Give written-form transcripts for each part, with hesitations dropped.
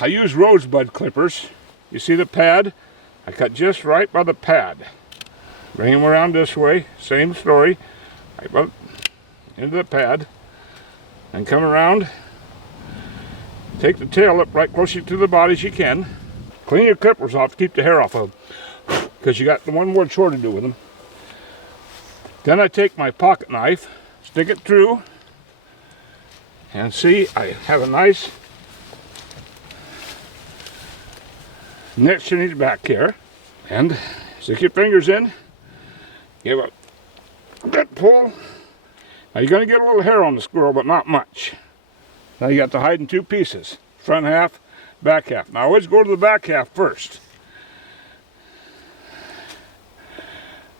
I use rosebud clippers. You see the pad? I cut just right by the pad. Bring them around this way, same story. Right by, into the pad. And come around. Take the tail up right close to the body as you can. Clean your clippers off to keep the hair off of them, because you got the one more chore to do with them. Then I take my pocket knife, stick it through, and see, I have a nice niche in his back here. And stick your fingers in, give a good pull. Now you're going to get a little hair on the squirrel, but not much. Now you got to hide in two pieces, front half, back half. Now I always go to the back half first.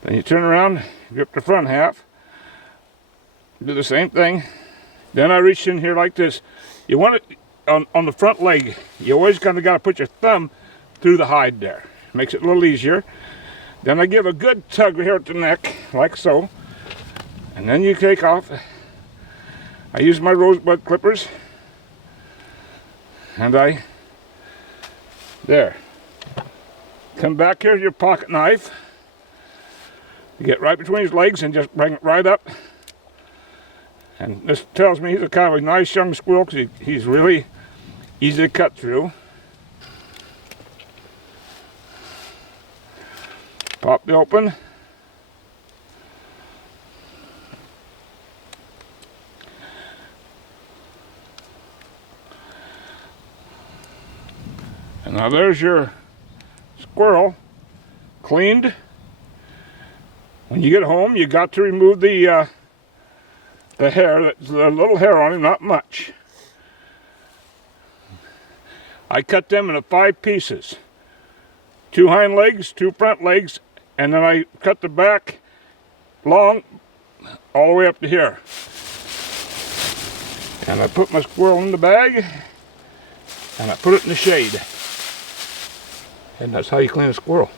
Then you turn around, grip the front half, do the same thing. Then I reach in here like this. You want it on the front leg. You always kind of got to put your thumb through the hide there. Makes it a little easier. Then I give a good tug here at the neck, like so. And then you take off. I use my rosebud clippers. And there. Come back here with your pocket knife. You get right between his legs and just bring it right up. And this tells me he's a kind of a nice young squirrel, because he's really easy to cut through. Pop it open. And now there's your squirrel, cleaned. When you get home, you got to remove the hair, the little hair on him, not much. I cut them into 5 pieces. 2 hind legs, 2 front legs, and then I cut the back long all the way up to here. And I put my squirrel in the bag, and I put it in the shade. And that's how you clean a squirrel.